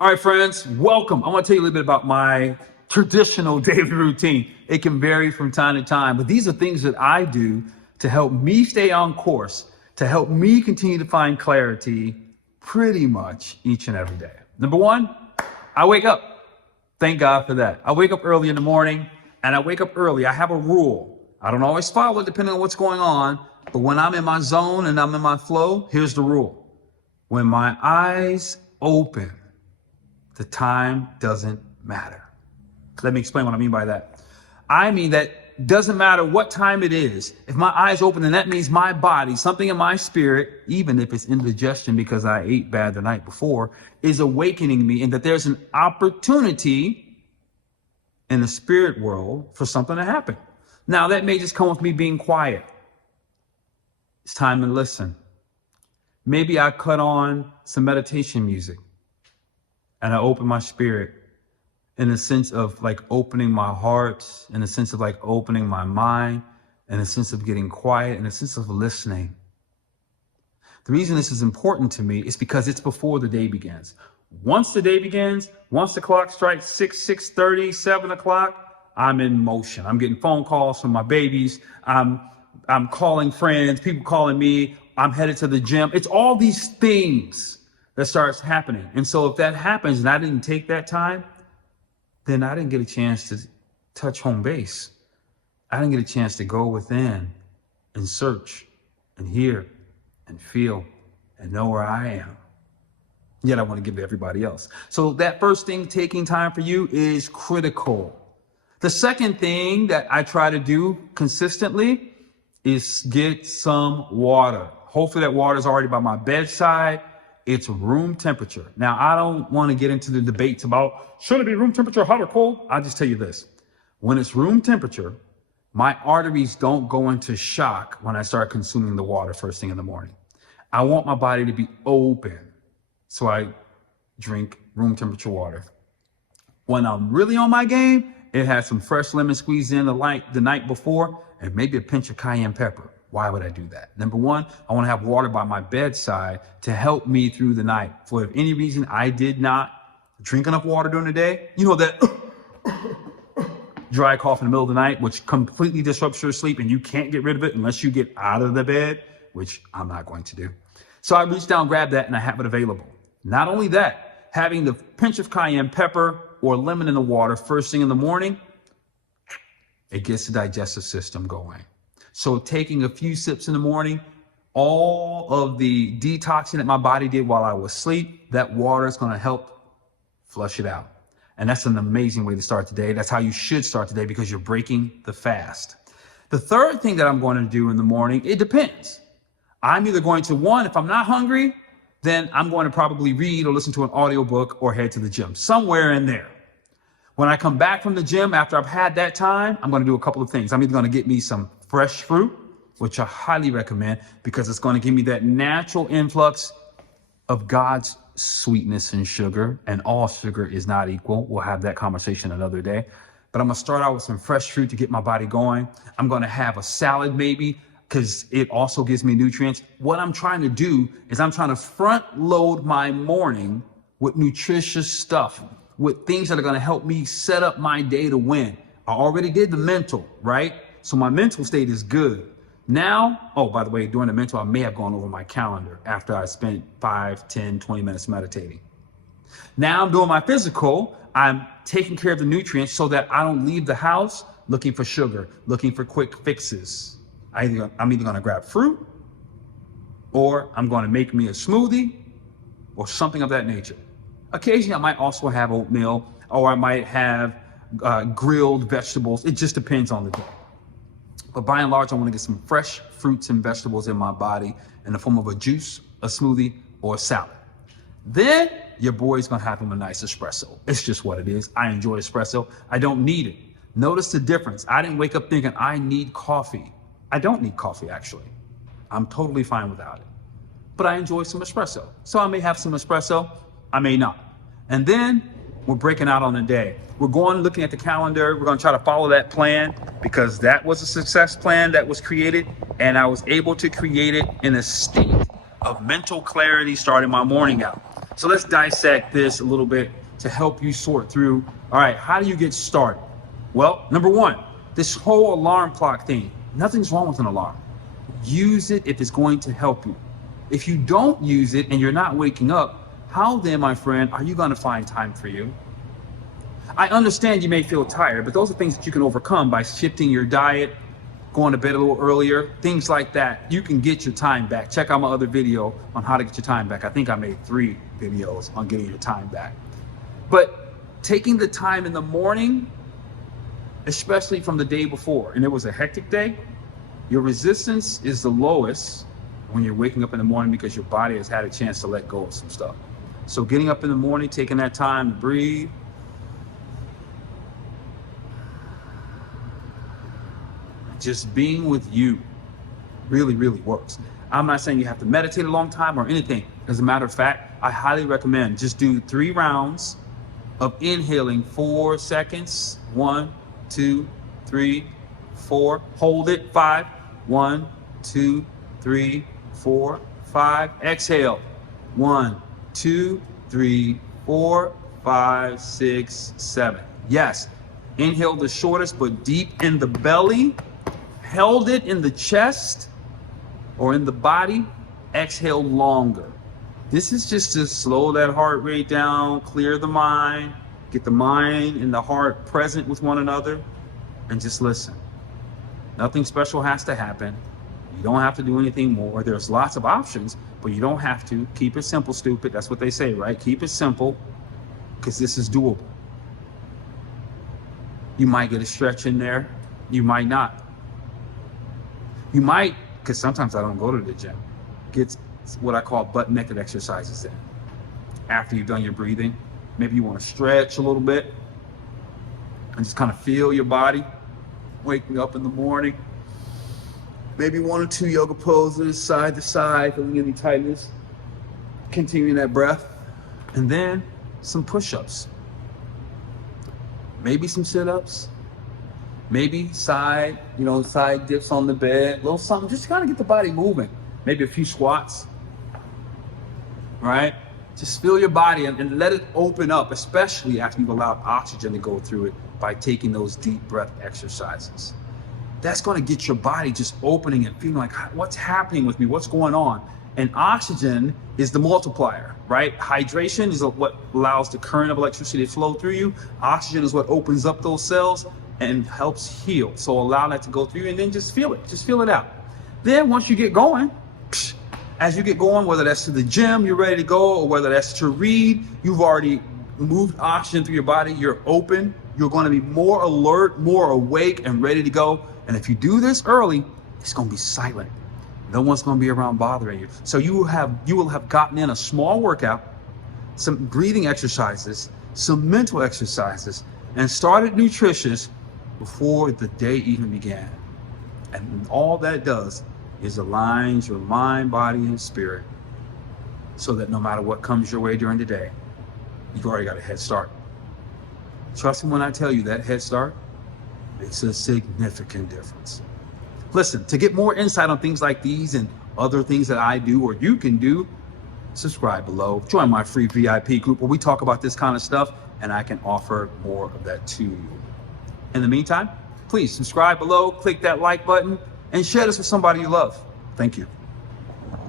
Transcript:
All right, friends, welcome. I want to tell you a little bit about my traditional daily routine. It can vary from time to time, but these are things that I do to help me stay on course, to help me continue to find clarity pretty much each and every day. Number one, I wake up. Thank God for that. I wake up early in the morning and I wake up early. I have a rule. I don't always follow it depending on what's going on, but when I'm in my zone and I'm in my flow, here's the rule. When my eyes open, the time doesn't matter. Let me explain what I mean by that. I mean that doesn't matter what time it is. If my eyes open, then that means my body, something in my spirit, even if it's indigestion because I ate bad the night before, is awakening me, and that there's an opportunity in the spirit world for something to happen. Now, that may just come with me being quiet. It's time to listen. Maybe I cut on some meditation music and I open my spirit in the sense of like opening my heart, in the sense of like opening my mind, in the sense of getting quiet, in the sense of listening. The reason this is important to me is because it's before the day begins. Once the day begins, once the clock strikes 6:30, 7 o'clock, I'm in motion. I'm getting phone calls from my babies. I'm calling friends, people calling me. I'm headed to the gym. It's all these things that starts happening. And so if that happens and I didn't take that time, then I didn't get a chance to touch home base. I didn't get a chance to go within and search and hear and feel and know where I am. Yet I want to give to everybody else. So that first thing, taking time for you, is critical. The second thing that I try to do consistently is get some water. Hopefully that water is already by my bedside. It's room temperature. Now, I don't want to get into the debates about should it be room temperature, hot or cold? I'll just tell you this. When it's room temperature, my arteries don't go into shock when I start consuming the water first thing in the morning. I want my body to be open. So I drink room temperature water. When I'm really on my game, it has some fresh lemon squeezed in the night before and maybe a pinch of cayenne pepper. Why would I do that? Number one, I want to have water by my bedside to help me through the night. For if any reason I did not drink enough water during the day, you know that dry cough in the middle of the night, which completely disrupts your sleep and you can't get rid of it unless you get out of the bed, which I'm not going to do. So I reach down, grab that, and I have it available. Not only that, having the pinch of cayenne pepper or lemon in the water first thing in the morning, it gets the digestive system going. So taking a few sips in the morning, all of the detoxing that my body did while I was asleep, that water is going to help flush it out. And that's an amazing way to start the day. That's how you should start the day because you're breaking the fast. The third thing that I'm going to do in the morning, it depends. I'm either going to, one, if I'm not hungry, then I'm going to probably read or listen to an audiobook or head to the gym, somewhere in there. When I come back from the gym after I've had that time, I'm going to do a couple of things. I'm either going to get me some fresh fruit, which I highly recommend because it's going to give me that natural influx of God's sweetness and sugar, and all sugar is not equal. We'll have that conversation another day. But I'm going to start out with some fresh fruit to get my body going. I'm going to have a salad maybe because it also gives me nutrients. What I'm trying to do is I'm trying to front load my morning with nutritious stuff, with things that are going to help me set up my day to win. I already did the mental, right? So my mental state is good. Now, oh, by the way, during the mental, I may have gone over my calendar after I spent 5, 10, 20 minutes meditating. Now I'm doing my physical. I'm taking care of the nutrients so that I don't leave the house looking for sugar, looking for quick fixes. I'm either going to grab fruit or I'm going to make me a smoothie or something of that nature. Occasionally, I might also have oatmeal or I might have grilled vegetables. It just depends on the day. But by and large, I want to get some fresh fruits and vegetables in my body in the form of a juice, a smoothie, or a salad. Then your boy's going to have him a nice espresso. It's just what it is. I enjoy espresso. I don't need it. Notice the difference. I didn't wake up thinking I need coffee. I don't need coffee, actually. I'm totally fine without it. But I enjoy some espresso. So I may have some espresso. I may not. And then we're breaking out on the day. We're going looking at the calendar. We're going to try to follow that plan because that was a success plan that was created. And I was able to create it in a state of mental clarity starting my morning out. So let's dissect this a little bit to help you sort through, all right, how do you get started? Well, number one, this whole alarm clock thing, nothing's wrong with an alarm. Use it if it's going to help you. If you don't use it and you're not waking up, how then, my friend, are you going to find time for you? I understand you may feel tired, but those are things that you can overcome by shifting your diet, going to bed a little earlier, things like that. You can get your time back. Check out my other video on how to get your time back. I think I made 3 videos on getting your time back. But taking the time in the morning, especially from the day before, and it was a hectic day, your resistance is the lowest when you're waking up in the morning because your body has had a chance to let go of some stuff. So getting up in the morning, taking that time to breathe, just being with you really, really works. I'm not saying you have to meditate a long time or anything. As a matter of fact, I highly recommend just do 3 rounds of inhaling 4 seconds. 1, 2, 3, 4. Hold it. 5. 1, 2, 3, 4, 5. Exhale. 1, 2, 3, 4, 5, 6, 7. Yes. Inhale the shortest, but deep in the belly. Held it in the chest or in the body. Exhale longer. This is just to slow that heart rate down, clear the mind, get the mind and the heart present with one another, and just listen. Nothing special has to happen. You don't have to do anything more. There's lots of options, but you don't have to. Keep it simple, stupid. That's what they say, right? Keep it simple, because this is doable. You might get a stretch in there. You might not. You might, because sometimes I don't go to the gym, get what I call butt naked exercises in. After you've done your breathing, maybe you want to stretch a little bit and just kind of feel your body waking up in the morning. Maybe 1 or 2 yoga poses, side to side, feeling any tightness. Continuing that breath. And then some push-ups. Maybe some sit-ups. Maybe side dips on the bed, a little something, just kind of get the body moving. Maybe a few squats, right? Just feel your body and let it open up, especially after you've allowed oxygen to go through it by taking those deep breath exercises. That's going to get your body just opening and feeling like, what's happening with me? What's going on? And oxygen is the multiplier, right? Hydration is what allows the current of electricity to flow through you. Oxygen is what opens up those cells and helps heal. So allow that to go through you and then just feel it out. Then once you get going, as you get going, whether that's to the gym, you're ready to go, or whether that's to read, you've already moved oxygen through your body, you're open, you're going to be more alert, more awake, and ready to go. And if you do this early, it's going to be silent. No one's going to be around bothering you. So you will have gotten in a small workout, some breathing exercises, some mental exercises, and started nutritious before the day even began. And all that does is aligns your mind, body, and spirit so that no matter what comes your way during the day, you've already got a head start. Trust me when I tell you that head start makes a significant difference. Listen, to get more insight on things like these and other things that I do or you can do, subscribe below. Join my free VIP group where we talk about this kind of stuff and I can offer more of that to you. In the meantime, please subscribe below, click that like button, and share this with somebody you love. Thank you.